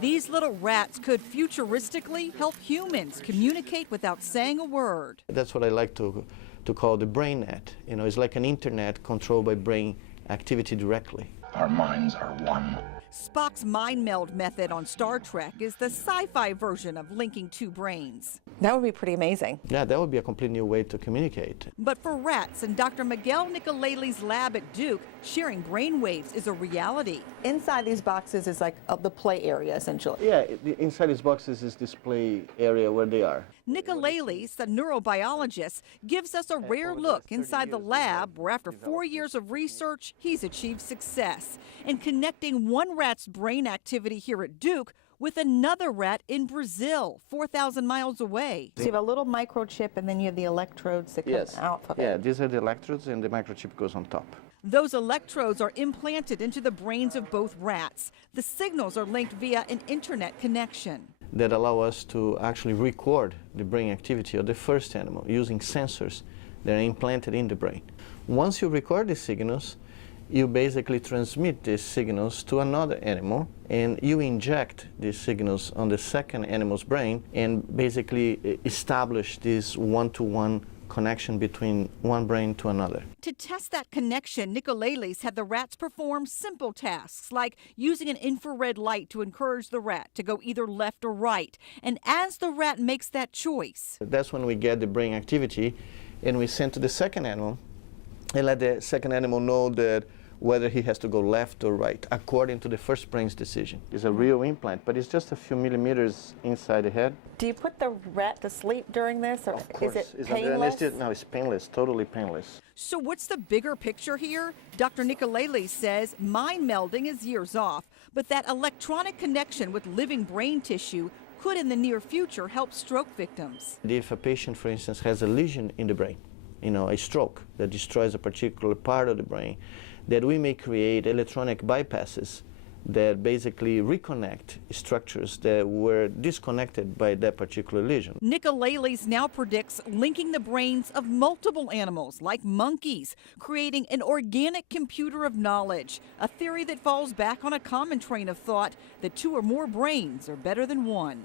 These little rats could futuristically help humans communicate without saying a word. That's what I like to call the brain net. You know, it's like an internet controlled by brain activity directly. Our minds are one. Spock's mind meld method on Star Trek is the sci-fi version of linking two brains. That would be pretty amazing. Yeah, that would be a completely new way to communicate. But for rats in Dr. Miguel Nicoleli's lab at Duke, sharing brain waves is a reality. Inside these boxes is like the play area, essentially. Yeah, inside these boxes is display area where they are. Nicoleli's, the neurobiologist, gives us a rare look inside the lab where after 4 years of research, he's achieved success in connecting one rat's brain activity here at Duke with another rat in Brazil, 4,000 miles away. So you have a little microchip and then you have the electrodes that come out of it. Yeah, these are the electrodes and the microchip goes on top. Those electrodes are implanted into the brains of both rats. The signals are linked via an internet connection. That allow us to actually record the brain activity of the first animal using sensors that are implanted in the brain. Once you record the signals, you basically transmit these signals to another animal and you inject these signals on the second animal's brain and basically establish this one-to-one connection between one brain to another. To test that connection, Nicoleli's had the rats perform simple tasks like using an infrared light to encourage the rat to go either left or right. And as the rat makes that choice, that's when we get the brain activity and we send to the second animal and let the second animal know that whether he has to go left or right, according to the first brain's decision. It's a real implant, but it's just a few millimeters inside the head. Do you put the rat to sleep during this, or Of course. is it painless? No, it's painless, totally painless. so what's the bigger picture here? Dr. Nicoleli says mind melding is years off, but that electronic connection with living brain tissue could in the near future help stroke victims. If a patient, for instance, has a lesion in the brain, you know, a stroke that destroys a particular part of the brain, that we may create electronic bypasses that basically reconnect structures that were disconnected by that particular lesion. Nicoleli's now predicts linking the brains of multiple animals, like monkeys, creating an organic computer of knowledge, a theory that falls back on a common train of thought that two or more brains are better than one.